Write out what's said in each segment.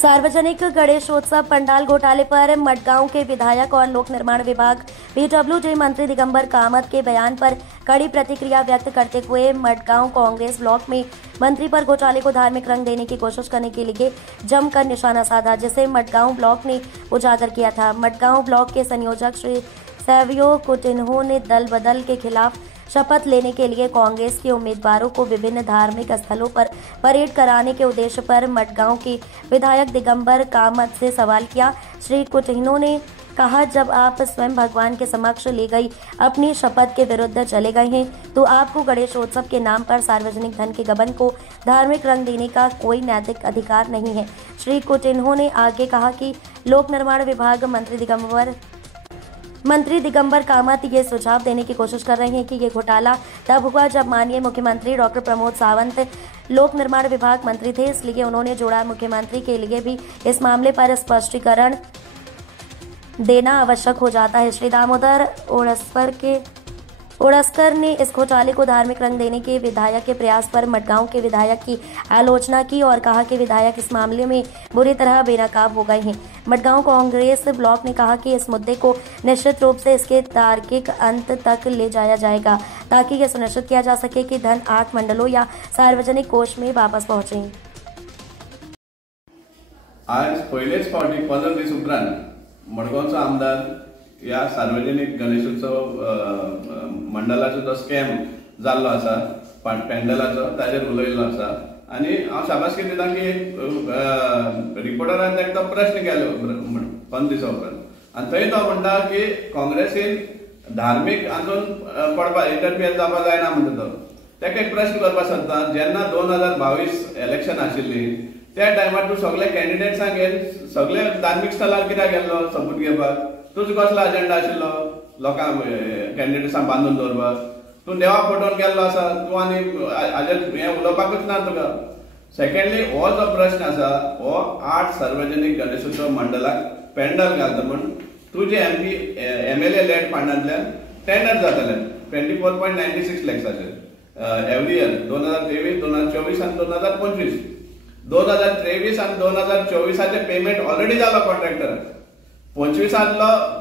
सार्वजनिक गणेशोत्सव पंडाल घोटाले पर मडगांव के विधायक और लोक निर्माण विभाग पीडब्ल्यूडी मंत्री दिगंबर कामत के बयान पर कड़ी प्रतिक्रिया व्यक्त करते हुए मडगांव कांग्रेस ब्लॉक में मंत्री पर घोटाले को धार्मिक रंग देने की कोशिश करने के लिए जमकर निशाना साधा, जिसे मडगांव ब्लॉक ने उजागर किया था। मडगांव ब्लॉक के संयोजक श्री सैवियो कुटिन्हो ने दल बदल के खिलाफ शपथ लेने के लिए कांग्रेस के उम्मीदवारों को विभिन्न धार्मिक स्थलों पर परेड कराने के उद्देश्य पर मडगांव के विधायक दिगंबर कामत से सवाल किया। श्री कुटिन्हो ने कहा, जब आप स्वयं भगवान के समक्ष ली गई अपनी शपथ के विरुद्ध चले गए हैं तो आपको गणेशोत्सव के नाम पर सार्वजनिक धन के गबन को धार्मिक रंग देने का कोई नैतिक अधिकार नहीं है। श्री कुटिन्हो ने आगे कहा कि लोक निर्माण विभाग मंत्री दिगंबर कामत ये सुझाव देने की कोशिश कर रहे हैं कि ये घोटाला तब हुआ जब माननीय मुख्यमंत्री डॉक्टर प्रमोद सावंत लोक निर्माण विभाग मंत्री थे, इसलिए उन्होंने जोड़ा मुख्यमंत्री के लिए भी इस मामले पर स्पष्टीकरण देना आवश्यक हो जाता है। श्री दामोदर ओड़सकर ने इस घोटाले को धार्मिक रंग देने के विधायक के प्रयास पर मडगांव के विधायक की आलोचना की और कहा कि विधायक इस मामले में बुरी तरह बेनकाब हो गए हैं। मडगांव कांग्रेस ब्लॉक ने कहा कि इस मुद्दे को निश्चित रूप से इसके तार्किक अंत तक ले जाया जाएगा ताकि यह सुनिश्चित किया जा सके कि धन 8 मंडलों या सार्वजनिक कोष में वापस पहुंचे। आज पहिलेच फावटी 15 दीस उपरांत मडगांवचो आमदार या सार्वजनिक गणेशोत्सव मंडळाचो जो स्कॅम जाल्लो आसा पॅन्डलाचो ताजेर उलयल्लो आसा आनी हांव शाबासकी दिता की रिपोर्टरान ताका प्रश्न केलो 15 दिसा उपरांत आनी थंय तो म्हणटा की काँग्रेसीन धार्मीक आजून पडपा इंटरफियर जावपा जायना म्हणटा तो ताका एक प्रश्न करपाक सोदता। जेन्ना 2022 इलेक्शन आशिल्ली त्या टायमार तूं सगळे कॅन्डिडेट्सांक घेवन सगळे धार्मीक स्थळार कित्याक गेल्लो सबूत घेवपाक? तुजो कसलो अजेंडा आशिल्लो लोकांक कॅन्डिडेट्सांक बांदून दवरपाक? तूं देवा फोटोन गेल्लो आसा, तूं आनी हाजेर हें उलोवपाकूच ना तुका। सेकंडली हो जो प्रश्न आसा हो 8 सार्वजनीक गणेशोत्सव मंडळाक पॅन्डल घालता म्हण तुजे MLA लेड फंडांतल्यान टेंडर जाताले 24.96 लॅक्साचेर एवरी इयर 2023, 2024 आनी 2025। 2023 आनी 2024चे पेमेंट ऑलरेडी जालो कॉन्ट्रॅक्टराक। 25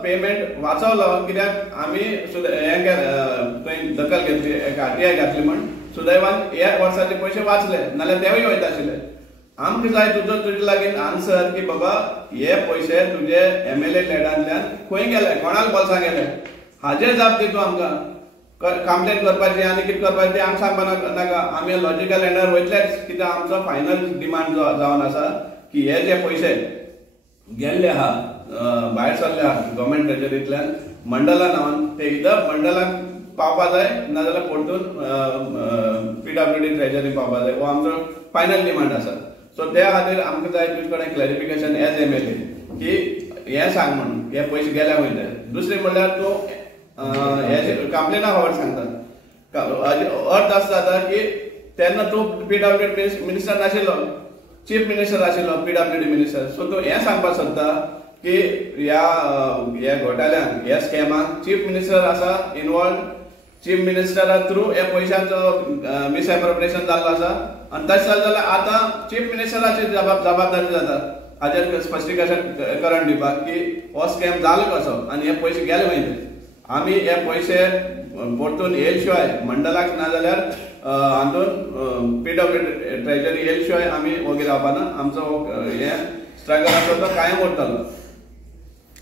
पेमेंट वाचवलो कित्याक आमी थंय दखल घेतली, एक RTI घातली म्हण सुदैवान ह्या वर्साचे पयशे वाचले, नाल्यार तेवूय वयता आशिल्ले। आमकां जाय तुजे लागीं आन्सर की बाबा हे पयशे तुजे MLA लेडांतल्यान खंय गेले, कोणाक बोल्सांत गेले, हाजेर जाप दी तूं आमकां। कंप्लेन करपाची आनी कितें करपाचें तें आमकां सांगपाक नाका। आमी लॉजिकल एंडार वयतलेच कित्याक आमचो फायनल डिमांड जावन आसा की हे जे पयशे गेल्ले आहा भायर सरले आहा गव्हर्मेंट ट्रेजरींतल्यान मंडला नांवान ते इदर मंडलाक पावपा जाय नाजाल्यार परतून PWD ट्रेजरी पावपा जाय, हो आमचो फायनल डिमांड आसा। सो त्या खातीर आमकां जाय तुजे कडेन क्लॅरिफिकेशन एज MLA की हे सांग म्हण हे पयशे गेल्या वयले। दुसरें म्हणल्यार तूं हे कंप्लेना खबर सांगता अर्थ असो जाता की तेन्ना तूं PWD मिनिस्टर नाशिल्लो, चीफ मिनिस्टर आशिल्लो PWD मिनिस्टर। सो तूं हें सांगपाक सोदता की ह्या घोटाळ्यांक ह्या स्कॅमाक चीफ मिनिस्टर आसा इनवॉल्व, चीफ मिनिस्टरा थ्रू हे पयशांचो मिसएप्रोप्रिएशन जाल्लो आसा आनी तशें जालें जाल्यार आतां चीफ मिनिस्टराची जबाबदारी जाता हाजेर स्पश्टीकरण दिवपाक की हो स्कॅम जालो कसो आनी हे पयशे गेले वयले। आमी हे पयशे परतून येयले शिवाय मंडलाक नाजाल्यार हातून PWD ट्रेजरी येयले शिवाय आमी वगीर रावपाना। आमचो हे स्ट्रगल आसा तो कायम उरतलो।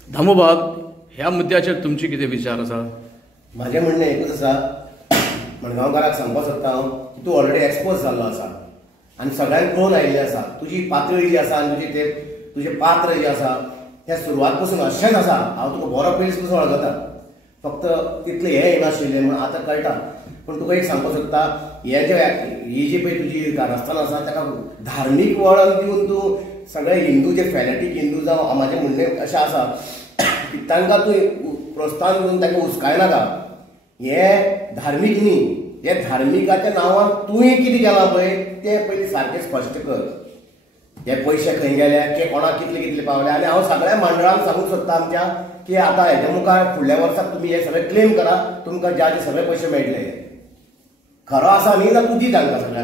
दामोबाब, ह्या मुद्द्याचेर तुमचे कितें विचार आसा? म्हाजें म्हणणें एकूच आसा, मडगांवकाराक सांगपाक सोदता हांव की तूं ऑलरेडी एक्सपोज जाल्लो आसा आनी सगळ्यांक कळून आयिल्लें आसा तुजी पातळी जी आसा आनी तुजें पात्र जें आसा हें सुरवात पासून अशेंच आसा। हांव तुका बरो पयलीं पासून वळखता, फक्त तितलें हें येनाशिल्लें म्हण आतां कळटा। पूण तुका एक सांगपाक सोदता, ही जी पळय तुजी कारस्थान आसा ताका धार्मीक वळण दिवन तूं सगळे हिंदू जे फॅनेटीक हिंदू जावं म्हाजें म्हणणें अशें आसा की तांकां तूं प्रोत्साहन करून तांकां हुस्कायनाका। हे धार्मीक न्ही, हे धार्मिकाच्या नांवान तुवें कितें केलां पळय तें पयलीं सारकें स्पश्ट कर। हे पयशे खंय गेले, कोणाक कितले कितले पावले, आनी हांव सगळ्या मंडळांक सांगूंक सोदता आमच्या की आतां हेच्या मुखार फुडल्या वर्साक तुमी हे सगळे क्लेम करा, तुमकां ज्या सगळे पयशे मेळटले। खरो आसा न्ही ना तूं दी तांकां सगळ्यांक।